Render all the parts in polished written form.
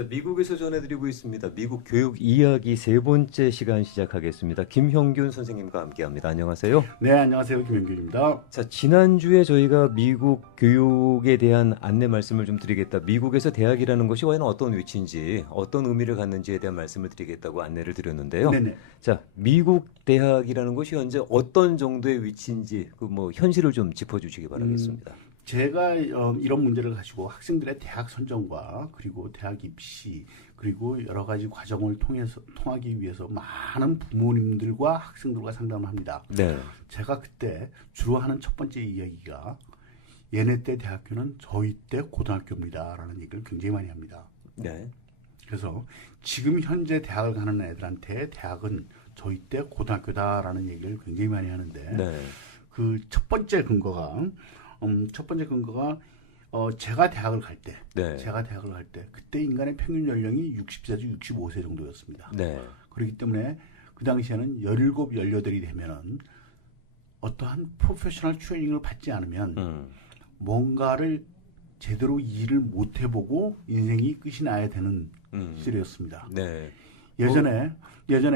자, 미국에서 전해드리고 있습니다. 미국 교육 이야기 세 번째 시간 시작하겠습니다. 김형균 선생님과 함께합니다. 안녕하세요. 네, 안녕하세요. 김현균입니다. 자, 지난주에 저희가 미국 교육에 대한 안내 말씀을 좀 드리겠다. 미국에서 대학이라는 것이 과연 어떤 위치인지, 어떤 의미를 갖는지에 대한 말씀을 드리겠다고 안내를 드렸는데요. 네네. 자, 미국 대학이라는 것이 현재 어떤 정도의 위치인지 그 뭐 현실을 좀 짚어주시기 바라겠습니다. 제가 이런 문제를 가지고 학생들의 대학 선정과 그리고 대학 입시 그리고 여러 가지 과정을 통하기 위해서 많은 부모님들과 학생들과 상담을 합니다. 네. 제가 그때 주로 하는 첫 번째 이야기가 얘네 때 대학교는 저희 때 고등학교입니다라는 얘기를 굉장히 많이 합니다. 네. 그래서 지금 현재 대학을 가는 애들한테 대학은 저희 때 고등학교다라는 얘기를 굉장히 많이 하는데 네. 그 첫 번째 근거가 제가 대학을 갈 때, 네. 그때 인간의 평균 연령이 60세에서 65세 정도였습니다. 네. 그렇기 때문에 그 당시에는 17, 18이 되면은 어떠한 프로페셔널 트레이닝을 받지 않으면 뭔가를 제대로 일을 못 해보고 인생이 끝이 나야 되는 시절이었습니다. 네. 예전에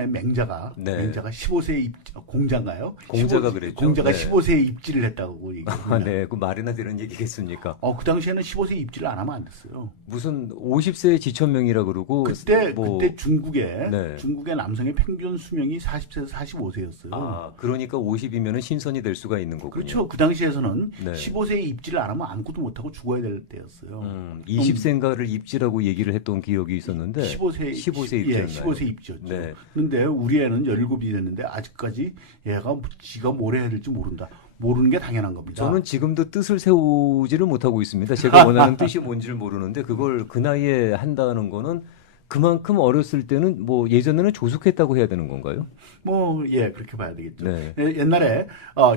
맹자가 15세에 공자인가요? 공자가 그랬죠. 공자가 네. 15세에 입지를 했다고 얘기합니다. 아, 네. 그 말이나 되는 얘기겠습니까? 그 당시에는 15세에 입지를 안 하면 안 됐어요. 무슨 50세의 지천명이라 그러고 그때 네. 중국의 남성의 평균 수명이 40세에서 45세였어요. 아, 그러니까 50이면은 신선이 될 수가 있는 거군요. 그렇죠. 그 당시에서는 네. 15세에 입지를 안 하면 아무것도 못 하고 죽어야 될 때였어요. 20세인가를 입지라고 얘기를 했던 기억이 있었는데 15세 입지였나요? 15세 입지였죠. 네. 그런데 우리 애는 17이 됐는데 아직까지 얘가 지가 뭘 해야 될지 모른다. 모르는 게 당연한 겁니다. 저는 지금도 뜻을 세우지를 못하고 있습니다. 제가 원하는 뜻이 뭔지를 모르는데 그걸 그 나이에 한다는 거는 그만큼 어렸을 때는 뭐 예전에는 조숙했다고 해야 되는 건가요? 그렇게 봐야 되겠죠. 네. 옛날에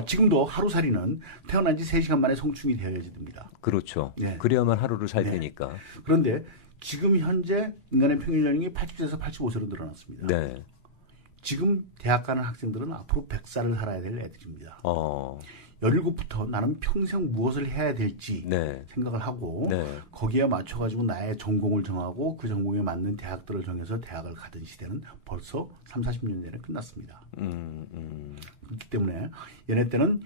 지금도 하루살이는 태어난 지 3시간 만에 성충이 되어야지 됩니다. 그렇죠. 네. 그래야만 하루를 살 네. 테니까. 그런데 지금 현재 인간의 평균 연령이 80세에서 85세로 늘어났습니다. 네. 지금 대학 가는 학생들은 앞으로 100살을 살아야 될 애들입니다. 17부터 나는 평생 무엇을 해야 될지 네. 생각을 하고 네. 거기에 맞춰가지고 나의 전공을 정하고 그 전공에 맞는 대학들을 정해서 대학을 가던 시대는 벌써 3, 40년 전에 끝났습니다. 그렇기 때문에 얘네 때는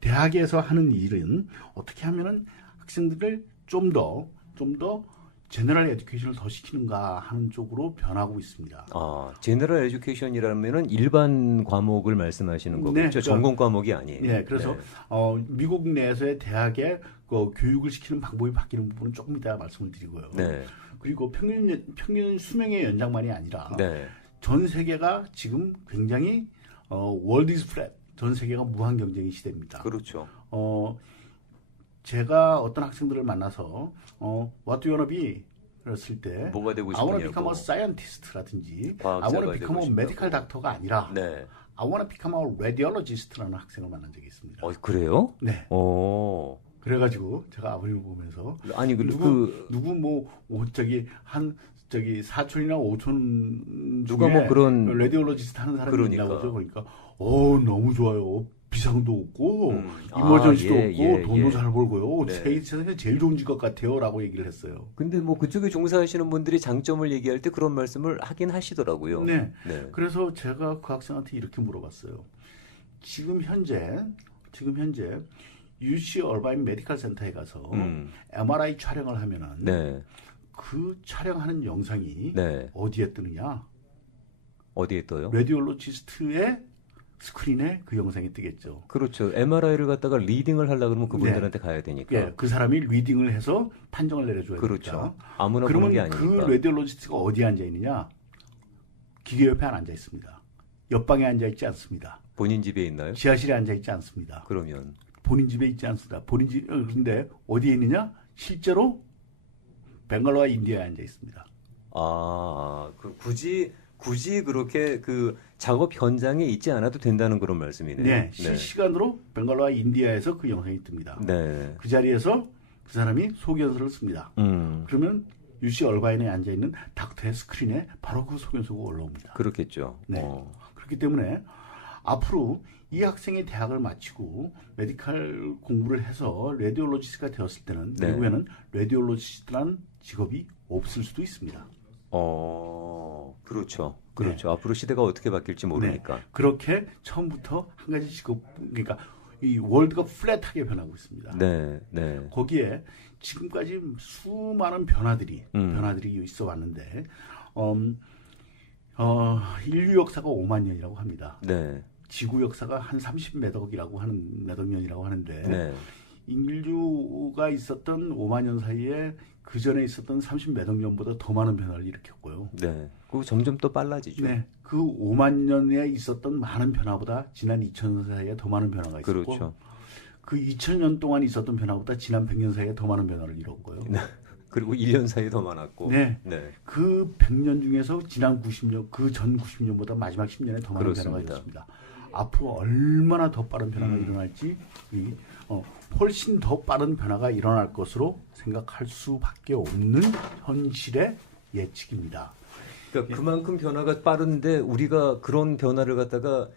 대학에서 하는 일은 어떻게 하면은 학생들을 좀 더 제너럴 에듀케이션을 더 시키는가 하는 쪽으로 변하고 있습니다. 제너럴 에듀케이션이라면은 일반 과목을 말씀하시는 거겠죠. 네, 전공 과목이 아니에요. 네, 그래서 미국 내에서의 대학의 그 교육을 시키는 방법이 바뀌는 부분은 조금 이따 말씀을 드리고요. 네. 그리고 평균 수명의 연장만이 아니라 네. 전 세계가 지금 굉장히 월드 이즈 플랫, 전 세계가 무한 경쟁의 시대입니다. 그렇죠. 제가 어떤 학생들을 만나서 What do you wanna be? 그랬을 때 뭐가 되고 I wanna 싶으냐고. become a scientist라든지 과학자가 I wanna become 되고 a medical 싶다고. doctor가 아니라 네. I wanna become a radiologist라는 학생을 만난 적이 있습니다. 그래요? 네. 오. 그래가지고 제가 아버님을 보면서 아니 사촌이나 오촌 누가 중에 뭐 그런 레디올로지스트 하는 사람이 그러니까. 있냐고 그러니까 너무 좋아요. 비상도 없고 이머전시도 없고 돈도 잘 벌고요. 네. 세상에 제일 좋은 직업 같아요라고 얘기를 했어요. 근데 뭐 그쪽에 종사하시는 분들이 장점을 얘기할 때 그런 말씀을 하긴 하시더라고요. 네. 네. 그래서 제가 그 학생한테 이렇게 물어봤어요. 지금 현재 UC 얼바인 메디컬 센터에 가서 MRI 촬영을 하면은 네. 그 촬영하는 영상이 네. 어디에 뜨느냐? 어디에 떠요? 레디올로지스트의 스크린에 그 영상이 뜨겠죠. 그렇죠. MRI를 갖다가 리딩을 하려고 그러면 그분들한테 가야 되니까. 예, 그 사람이 리딩을 해서 판정을 내려줘야 그렇죠. 되니까. 아무나 보는 게 그러면 아니니까. 그 레디올로지스트가 어디에 앉아 있느냐? 기계 옆에 안 앉아 있습니다. 옆방에 앉아 있지 않습니다. 본인 집에 있나요? 지하실에 앉아 있지 않습니다. 그러면 본인 집에 있지 않습니다. 그런데 어디에 있느냐? 실제로 벵갈로와 인디아에 앉아 있습니다. 굳이 그렇게 그 작업 현장에 있지 않아도 된다는 그런 말씀이네요. 네, 실시간으로 벵갈로와 인디아에서 그 영상이 뜹니다. 네. 그 자리에서 그 사람이 소견서를 씁니다. 그러면 UC 얼바인에 앉아 있는 닥터의 스크린에 바로 그 소견서가 올라옵니다. 그렇겠죠. 네. 그렇기 때문에 앞으로 이 학생이 대학을 마치고 메디칼 공부를 해서 레디올로지스트가 되었을 때는 네. 미국에는 레디올로지스트라는 직업이 없을 수도 있습니다. 그렇죠. 그렇죠. 앞으로 시대가 어떻게 바뀔지 모르니까. 네. 그렇게 처음부터 한 가지 직업, 그러니까 이 월드가 플랫하게 변하고 있습니다. 네, 네. 거기에 지금까지 수많은 변화들이 있어 왔는데, 인류 역사가 5만 년이라고 합니다. 네. 지구 역사가 한 30몇 억 년이라고 하는데, 네. 인류가 있었던 5만 년 사이에 그 전에 있었던 30몇 억 년보다 더 많은 변화를 일으켰고요. 네. 그리고 점점 또 빨라지죠. 네, 그 5만 년에 있었던 많은 변화보다 지난 2000년 사이에 더 많은 변화가 있었고, 그렇죠. 그 2000년 동안 있었던 변화보다 지난 100년 사이에 더 많은 변화를 이뤘고요. 네. 그리고 1년 사이에 더 많았고. 네. 네. 그 100년 중에서 지난 90년, 그 전 90년보다 마지막 10년에 더 많은 그렇습니다. 변화가 있었습니다. 앞으로 얼마나 더 빠른 변화가 일어날지, 훨씬 더 빠른 변화가 일어날 것으로 생각할 수밖에 없는 현실의 예측입니다. 그러니까 그만큼 변화가 빠른데 우리가 그런 변화를 갖다가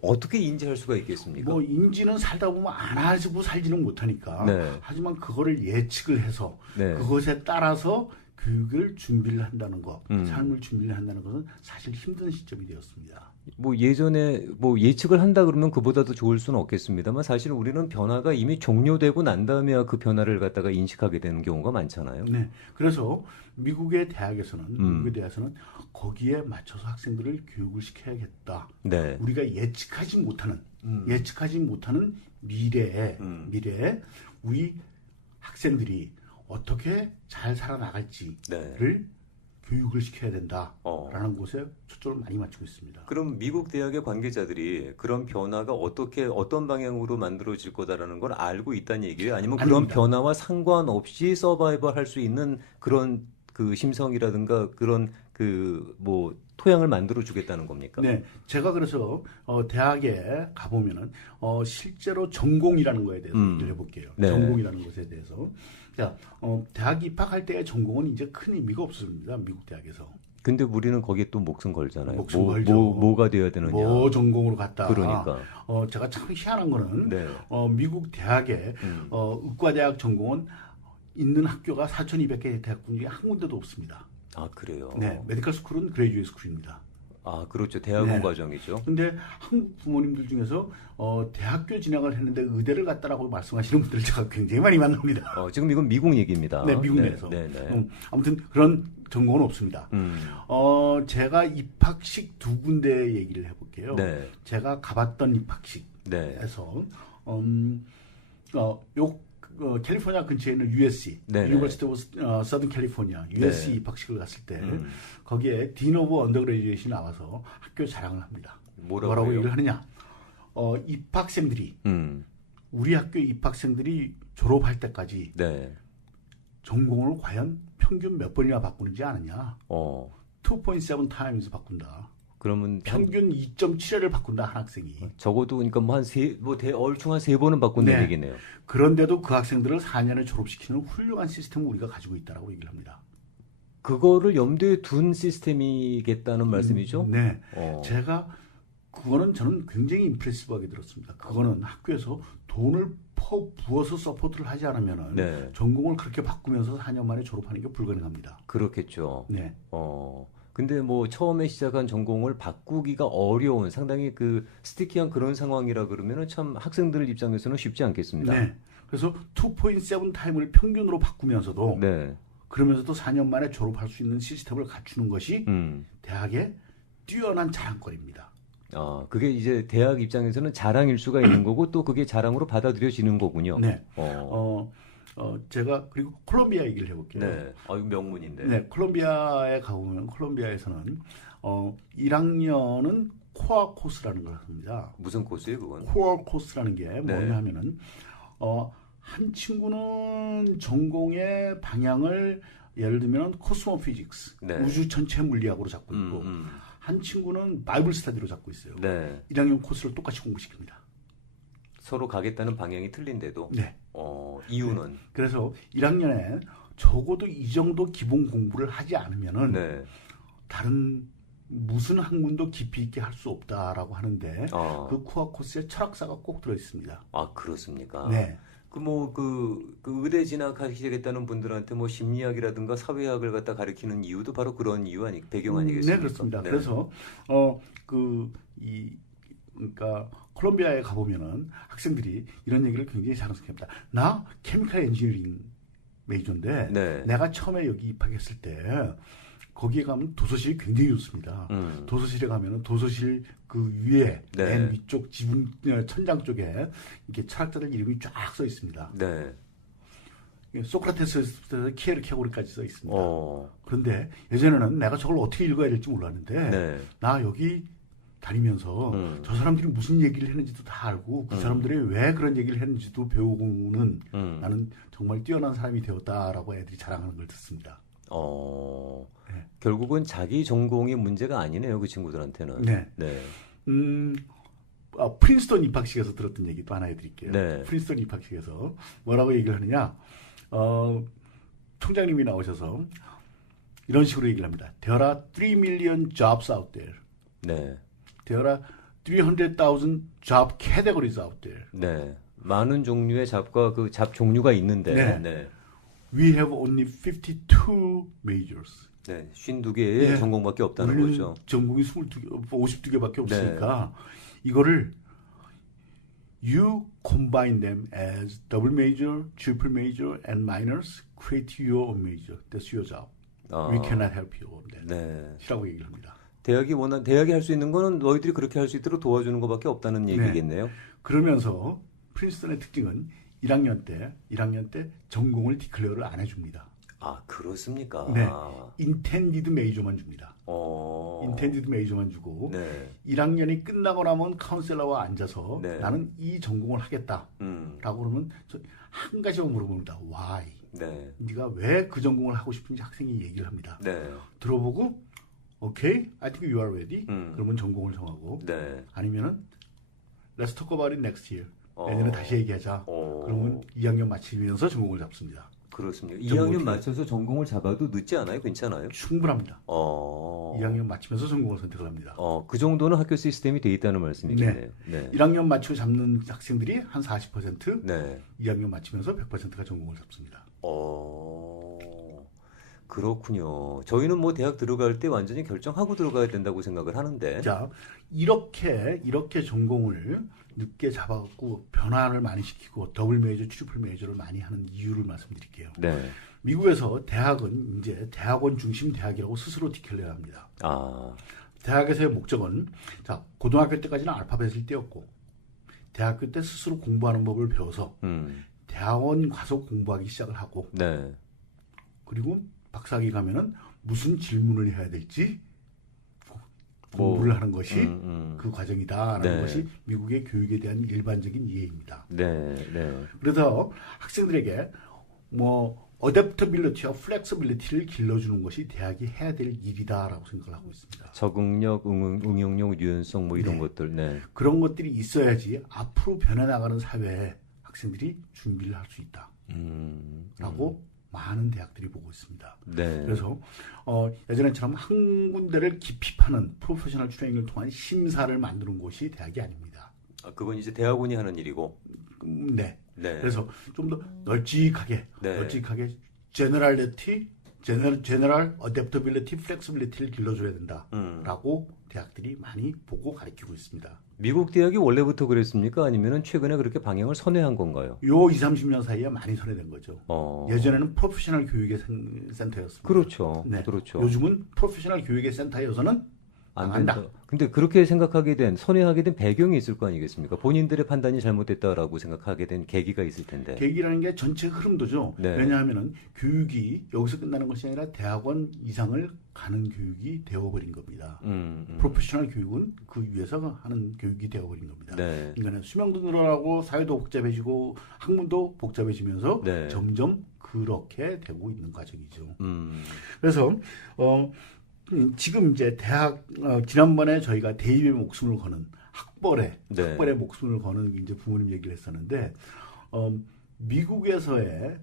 어떻게 인지할 수가 있겠습니까? 뭐 인지는 살다 보면 안 하고 살지는 못하니까. 네. 하지만 그거를 예측을 해서 네. 그것에 따라서 교육을 준비를 한다는 것, 음. 삶을 준비를 한다는 것은 사실 힘든 시점이 되었습니다. 뭐 예전에 뭐 예측을 한다 그러면 그보다도 좋을 수는 없겠습니다만 사실 우리는 변화가 이미 종료되고 난 다음에야 그 변화를 갖다가 인식하게 되는 경우가 많잖아요. 네. 그래서 미국의 대학에서는 거기에 맞춰서 학생들을 교육을 시켜야겠다. 네. 우리가 예측하지 못하는 미래에 우리 학생들이 어떻게 잘 살아나갈지를 네. 교육을 시켜야 된다라는 곳에 초점을 많이 맞추고 있습니다. 그럼 미국 대학의 관계자들이 그런 변화가 어떤 방향으로 만들어질 거다라는 걸 알고 있다는 얘기예요? 아니면 그런 아닙니다. 변화와 상관없이 서바이벌 할 수 있는 그런 그 심성이라든가 그런 그 뭐 토양을 만들어 주겠다는 겁니까? 네, 제가 그래서 대학에 가보면은 실제로 전공이라는 거에 대해서 얘기를 해볼게요. 네. 전공이라는 것에 대해서. 자, 대학 입학할 때의 전공은 이제 큰 의미가 없습니다. 미국 대학에서. 근데 우리는 거기에 또 목숨 걸잖아요. 목숨 걸죠. 뭐가 돼야 되느냐. 뭐 전공으로 갔다. 그러니까. 제가 참 희한한 거는 네. 미국 대학에 의과대학 전공은 있는 학교가 4,200개 대학군 중에 한 군데도 없습니다. 아, 그래요? 네, 메디컬 스쿨은 그레이주에이트 스쿨입니다. 아, 그렇죠. 대학원 네. 과정이죠. 근데 한국 부모님들 중에서 대학교 진학을 했는데 의대를 갔다라고 말씀하시는 분들을 제가 굉장히 많이 만납니다. 지금 이건 미국 얘기입니다. 네, 미국 내에서. 네, 네. 아무튼 그런 전공은 없습니다. 제가 입학식 두 군데 얘기를 해볼게요. 네. 제가 가봤던 입학식에서 캘리포니아 근처에 있는 USC, 네네. 유니버시티 오브 서든 캘리포니아, USC 네. 입학식을 갔을 때 거기에 딘 오브 언더그레듀에이션이 나와서 학교 자랑을 합니다. 뭐라고 해요? 얘기를 하느냐? 입학생들이 우리 학교 입학생들이 졸업할 때까지 네. 전공을 과연 평균 몇 번이나 바꾸는지 아느냐? 2.7 times 바꾼다. 그러면 평균 2.7회를 바꾼다 한 학생이. 적어도 그러니까 얼충 한 3번은 바꾼다는 네. 얘기네요. 그런데도 그 학생들을 4년에 졸업시키는 훌륭한 시스템을 우리가 가지고 있다라고 얘기를 합니다. 그거를 염두에 둔 시스템이겠다는 말씀이죠? 네. 그거는 저는 굉장히 임프레시브하게 들었습니다. 그거는 학교에서 돈을 부어서 서포트를 하지 않으면은 네. 전공을 그렇게 바꾸면서 4년 만에 졸업하는 게 불가능합니다. 그렇겠죠. 네. 근데 뭐 처음에 시작한 전공을 바꾸기가 어려운 상당히 그 스티키한 그런 상황이라 그러면은 참 학생들 입장에서는 쉽지 않겠습니다. 네. 그래서 2.7 타임을 평균으로 바꾸면서도 네. 그러면서도 4년 만에 졸업할 수 있는 시스템을 갖추는 것이 대학의 뛰어난 자랑거리입니다. 그게 이제 대학 입장에서는 자랑일 수가 있는 거고 또 그게 자랑으로 받아들여지는 거군요. 네. 제가 그리고 콜롬비아 얘기를 해볼게요. 네. 이거 명문인데. 네. 콜롬비아에 가보면 콜롬비아에서는 1학년은 코어 코스라는 걸 합니다. 무슨 코스예요, 그건? 코어 코스라는 게 뭐냐 네. 하면은 한 친구는 전공의 방향을 예를 들면 코스모 피직스, 네. 우주 전체 물리학으로 잡고 있고 한 친구는 바이블 스터디로 잡고 있어요. 네. 1학년 코스를 똑같이 공부시킵니다. 서로 가겠다는 방향이 틀린데도. 네. 이유는. 그래서 1학년에 적어도 이 정도 기본 공부를 하지 않으면은 네. 다른 무슨 학문도 깊이 있게 할 수 없다라고 하는데 그 코어 코스에 철학사가 꼭 들어 있습니다. 아, 그렇습니까? 네. 그 의대 진학하시겠다는 분들한테 뭐 심리학이라든가 사회학을 갖다 가르치는 이유도 바로 그런 이유 배경 아니겠습니까? 네, 그렇습니다. 네. 그래서 그러니까 콜롬비아에 가보면은 학생들이 이런 얘기를 굉장히 자랑스럽게 합니다. 나 케미컬 엔지니어링 메이저인데 네. 내가 처음에 여기 입학했을 때 거기에 가면 도서실이 굉장히 좋습니다. 도서실에 가면은 도서실 그 위에 네. 맨 위쪽 지붕 천장 쪽에 이렇게 철학자들 이름이 쫙 써 있습니다. 네. 소크라테스부터 키에르케고르까지 써 있습니다. 어. 그런데 예전에는 내가 저걸 어떻게 읽어야 될지 몰랐는데 네. 나 여기 다니면서 저 사람들이 무슨 얘기를 했는지도 다 알고 그 사람들이 왜 그런 얘기를 했는지도 배우고는 나는 정말 뛰어난 사람이 되었다라고 애들이 자랑하는 걸 듣습니다. 네. 결국은 자기 전공이 문제가 아니네요, 그 친구들한테는. 네. 네. 프린스턴 입학식에서 들었던 얘기도 하나 해드릴게요. 네. 프린스턴 입학식에서 뭐라고 얘기를 하느냐, 총장님이 나오셔서 이런 식으로 얘기를 합니다. There are 3 million jobs out there. 네. There are 300,000 job categories out there. 네. 많은 종류의 잡과 그 잡 종류가 있는데. 네. 네. We have only 52 majors. 네. 52개의 네. 전공밖에 없다는 우리는 거죠. 전공이 52개밖에 없으니까 이거를 you combine them as double major, triple major, and minors, create your own major. That's your job. We cannot help you on that. 네. 이라고 얘기를 합니다. 대학이 할 수 있는 거는 너희들이 그렇게 할 수 있도록 도와주는 것밖에 없다는 얘기겠네요. 그러면서 프린스턴의 특징은 1학년 때 전공을 디클레어를 안 해줍니다. 아, 그렇습니까? 네. 인텐디드 메이저만 줍니다. 어. 인텐디드 메이저만 주고 네. 1학년이 끝나고 나면 카운셀러와 앉아서 네. 나는 이 전공을 하겠다. 라고 그러면 한 가지만 물어봅니다. Why? 네. 네가 왜 그 전공을 하고 싶은지 학생이 얘기를 합니다. 네. 들어보고 Okay, I think you are ready. 그러면 전공을 정하고 네. 아니면은 Let's talk about it next year. 내년에 다시 얘기하자. 그러면 2학년 마치면서 전공을 잡습니다. 그렇습니다. 2학년 맞춰서 전공을 잡아도 늦지 않아요? 괜찮아요? 충분합니다. 2학년 마치면서 전공을 선택을 합니다. 그 정도는 학교 시스템이 돼 있다는 말씀이겠네요. 네. 1학년 맞추고 잡는 학생들이 한 40%, 네. 2학년 마치면서 100%가 전공을 잡습니다. 그렇군요. 저희는 뭐 대학 들어갈 때 완전히 결정하고 들어가야 된다고 생각을 하는데. 자, 이렇게 전공을 늦게 잡아갖고 변화를 많이 시키고 더블 메이저, 트리플 메이저를 많이 하는 이유를 말씀드릴게요. 네. 미국에서 대학은 이제 대학원 중심 대학이라고 스스로 디클레어 합니다. 대학에서의 목적은 자, 고등학교 때까지는 알파벳을 떼었고 대학교 때 스스로 공부하는 법을 배워서 대학원 가서 공부하기 시작을 하고 네. 그리고 박사학위 가면은 무슨 질문을 해야 될지 공부를 하는 것이 그 과정이다라는 네. 것이 미국의 교육에 대한 일반적인 이해입니다. 네. 네. 그래서 학생들에게 뭐 어댑터빌리티와 플렉서빌리티를 길러주는 것이 대학이 해야 될 일이다라고 생각을 하고 있습니다. 적응력, 응용력, 유연성 뭐 이런 네. 것들. 네. 그런 것들이 있어야지 앞으로 변해나가는 사회에 학생들이 준비를 할 수 있다라고 많은 대학들이 보고 있습니다. 네. 그래서 예전에처럼 한 군데를 깊이 파는 프로페셔널 트레이닝을 통한 심사를 만드는 곳이 대학이 아닙니다. 그건 이제 대학원이 하는 일이고. 네. 네. 그래서 좀 더 널찍하게 제너럴 어댑터빌리티, 플렉서빌리티를 길러줘야 된다라고 대학들이 많이 보고 가르치고 있습니다. 미국 대학이 원래부터 그랬습니까? 아니면 최근에 그렇게 방향을 선회한 건가요? 요 20, 30년 사이에 많이 선회된 거죠. 예전에는 프로페셔널 교육의 센터였습니다. 그렇죠. 네. 그렇죠. 요즘은 프로페셔널 교육의 센터여서는 안 한다. 된다. 근데 그렇게 선회하게 된 배경이 있을 거 아니겠습니까? 본인들의 판단이 잘못됐다라고 생각하게 된 계기가 있을 텐데. 계기라는 게 전체 흐름도죠. 네. 왜냐하면은 교육이 여기서 끝나는 것이 아니라 대학원 이상을 가는 교육이 되어버린 겁니다. 프로페셔널 교육은 그 위에서 하는 교육이 되어버린 겁니다. 네. 그러니까 수명도 늘어나고 사회도 복잡해지고 학문도 복잡해지면서 네. 점점 그렇게 되고 있는 과정이죠. 그래서 지금 이제 대학 지난번에 저희가 대입에 목숨을 거는 학벌에 목숨을 거는 이제 부모님 얘기를 했었는데 미국에서의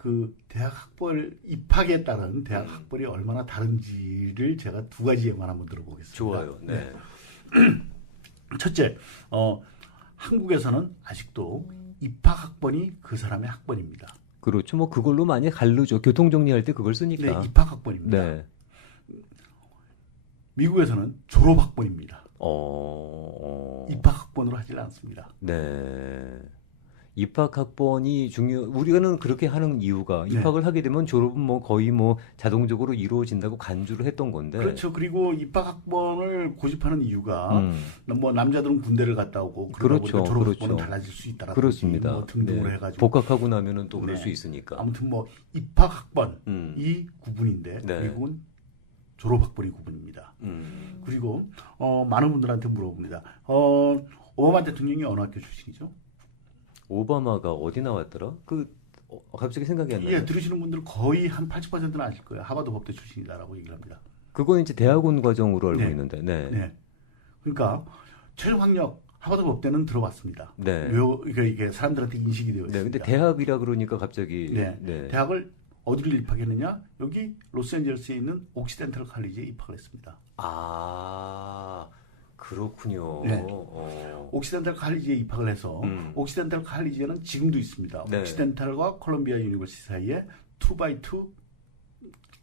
그 대학 학벌 입학에 따른 대학 학벌이 얼마나 다른지를 제가 두 가지에만 한번 들어보겠습니다. 좋아요. 네. 첫째, 한국에서는 아직도 입학 학번이 그 사람의 학번입니다. 그렇죠. 뭐 그걸로 많이 갈르죠. 교통 정리할 때 그걸 쓰니까. 네, 입학 학번입니다. 네. 미국에서는 졸업 학번입니다. 어. 입학 학번으로 하질 않습니다. 네. 입학 학번이 우리가는 그렇게 하는 이유가 네. 입학을 하게 되면 졸업은 뭐 거의 뭐 자동적으로 이루어진다고 간주를 했던 건데. 그렇죠. 그리고 입학 학번을 고집하는 이유가 뭐 남자들은 군대를 갔다 오고 그러다 그렇죠. 보니까 졸업 그렇죠. 학번은 달라질 수 있다라든지 그렇습니다. 뭐 등등으로 네. 해가지고 복학하고 나면은 또 그럴 네. 수 있으니까. 아무튼 뭐 입학 학번이 구분인데 네. 미국은 졸업 학번이 구분입니다. 그리고 많은 분들한테 물어봅니다. 오바마 대통령이 어느 학교 출신이죠? 오바마가 어디 나왔더라? 갑자기 생각이 안 나요. 예, 들으시는 분들 거의 한 80%는 아실 거예요. 하버드 법대 출신이다라고 얘기를 합니다. 그거 이제 대학원 과정으로 알고 네. 있는데. 네. 네. 그러니까 최종학력 하버드 법대는 들어봤습니다. 네. 이게 사람들한테 인식이 되어 있습니다. 네. 근데 대학이라 그러니까 갑자기. 네. 네. 대학을 어디를 입학했느냐? 여기 로스앤젤레스에 있는 옥시덴탈 칼리지에 입학을 했습니다. 아, 그렇군요. 네. 옥시덴탈 칼리지에 입학을 해서 옥시덴탈 칼리지에는 지금도 있습니다. 네. 옥시덴탈과 콜롬비아 유니버시티 사이에 2x2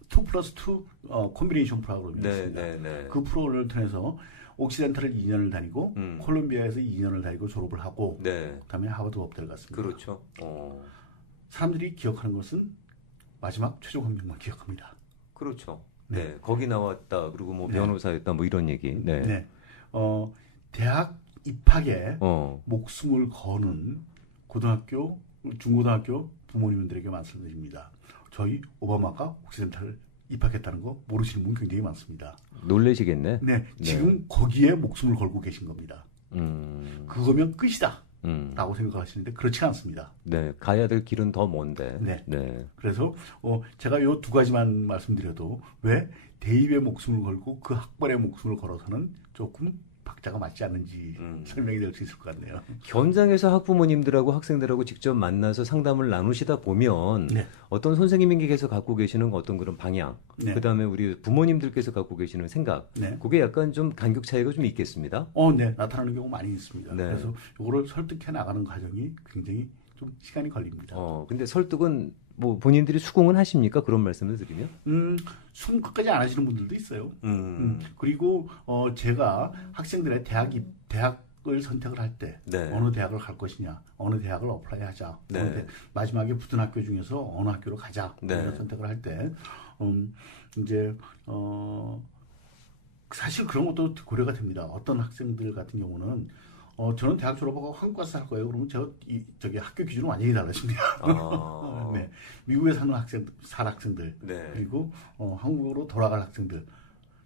2+2 콤비네이션 프로그램이 네, 있습니다. 네, 네. 그 프로그램을 통해서 옥시덴탈을 2년을 다니고 콜롬비아에서 2년을 다니고 졸업을 하고 네. 그다음에 하버드 법대를 갔습니다. 그렇죠. 사람들이 기억하는 것은 마지막 최종 학력만 기억합니다. 그렇죠. 네. 네. 거기 나왔다. 그리고 뭐 네. 변호사였다. 뭐 이런 얘기. 네. 네. 대학 입학에 어. 목숨을 거는 고등학교, 중고등학교 부모님들에게 말씀드립니다. 저희 오바마가 옥시덴탈을 입학했다는 거 모르시는 분 굉장히 많습니다. 놀라시겠네. 네, 지금 거기에 목숨을 걸고 계신 겁니다. 그거면 끝이다. 라고 생각하시는데 그렇지 않습니다. 네, 가야 될 길은 더 먼데. 네. 네. 그래서 제가 요 두 가지만 말씀드려도 왜 대입에 목숨을 걸고 그 학번에 목숨을 걸어서는 조금 박자가 맞지 않는지 설명이 될 수 있을 것 같네요. 현장에서 학부모님들하고 학생들하고 직접 만나서 상담을 나누시다 보면 네. 어떤 선생님께서 갖고 계시는 어떤 그런 방향, 네. 그다음에 우리 부모님들께서 갖고 계시는 생각, 네. 그게 약간 좀 간격 차이가 좀 있겠습니다. 네, 나타나는 경우 많이 있습니다. 네. 그래서 이거를 설득해 나가는 과정이 굉장히 좀 시간이 걸립니다. 근데 설득은 뭐 본인들이 수긍은 하십니까? 그런 말씀을 드리면? 수능 끝까지 안 하시는 분들도 있어요. 그리고 제가 학생들의 대학을 선택을 할 때 네. 어느 대학을 갈 것이냐, 어느 대학을 어플라이하자, 네. 마지막에 붙은 학교 중에서 어느 학교로 가자 네. 이런 선택을 할 때 이제 사실 그런 것도 고려가 됩니다. 어떤 학생들 같은 경우는 저는 대학 졸업하고 한국 가서 살 거예요. 그러면 저기 학교 기준은 완전히 달라집니다. 네. 미국에 사는 학생들 네. 그리고 한국으로 돌아갈 학생들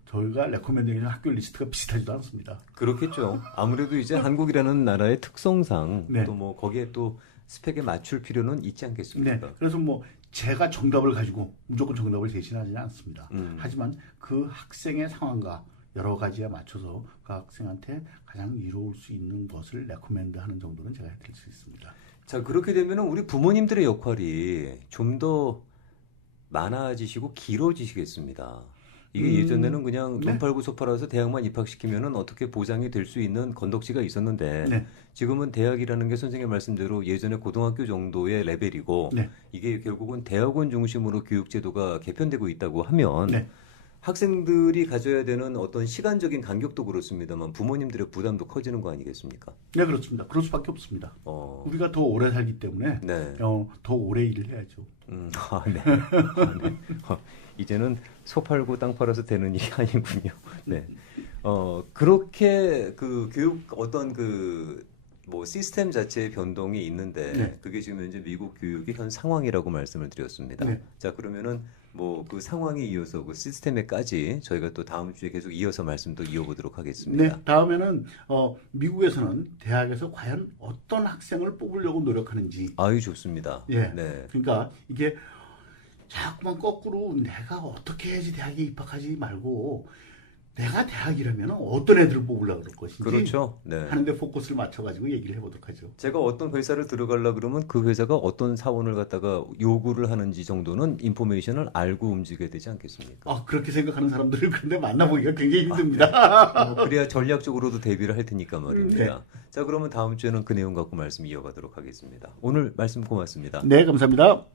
저희가 레코멘드해주는 학교 리스트가 비슷하지도 않습니다. 그렇겠죠. 아무래도 이제 한국이라는 나라의 특성상 네. 또 뭐 거기에 또 스펙에 맞출 필요는 있지 않겠습니까? 네. 그래서 뭐 제가 정답을 가지고 무조건 정답을 제시하지는 않습니다. 하지만 그 학생의 상황과 여러 가지에 맞춰서 그 학생한테 가장 이로울 수 있는 것을 레코멘드하는 정도는 제가 해드릴 수 있습니다. 자, 그렇게 되면은 우리 부모님들의 역할이 좀 더 많아지시고 길어지시겠습니다. 이게 예전에는 그냥 돈 네. 팔고 소 팔아서 대학만 입학시키면은 어떻게 보장이 될 수 있는 건덕지가 있었는데 네. 지금은 대학이라는 게 선생님 말씀대로 예전에 고등학교 정도의 레벨이고 네. 이게 결국은 대학원 중심으로 교육제도가 개편되고 있다고 하면 네. 학생들이 가져야 되는 어떤 시간적인 간격도 그렇습니다만 부모님들의 부담도 커지는 거 아니겠습니까? 네, 그렇습니다. 그럴 수밖에 없습니다. 우리가 더 오래 살기 때문에 네. 더 오래 일을 해야죠. 네. 네. 이제는 소 팔고 땅 팔아서 되는 일이 아니군요. 네. 그렇게 그 교육 어떤 뭐 시스템 자체의 변동이 있는데 네. 그게 지금 현재 미국 교육의 현 상황이라고 말씀을 드렸습니다. 네. 자, 그러면은 뭐 그 상황에 이어서 그 시스템에까지 저희가 또 다음 주에 계속 이어서 말씀도 이어보도록 하겠습니다. 네, 다음에는 미국에서는 대학에서 과연 어떤 학생을 뽑으려고 노력하는지. 아유, 좋습니다. 예. 네. 그러니까 이게 자꾸만 거꾸로 내가 어떻게 해야지 대학에 입학하지 말고 내가 대학이라면 어떤 애들을 뽑으려고 그럴 것인지 그렇죠. 네. 하는데 포커스를 맞춰가지고 얘기를 해보도록 하죠. 제가 어떤 회사를 들어가려 그러면 그 회사가 어떤 사원을 갖다가 요구를 하는지 정도는 인포메이션을 알고 움직여야 되지 않겠습니까? 그렇게 생각하는 사람들을 그런데 만나보기가 굉장히 힘듭니다. 그래야 전략적으로도 대비를 할 테니까 말입니다. 네. 자, 그러면 다음 주에는 그 내용 갖고 말씀 이어가도록 하겠습니다. 오늘 말씀 고맙습니다. 네, 감사합니다.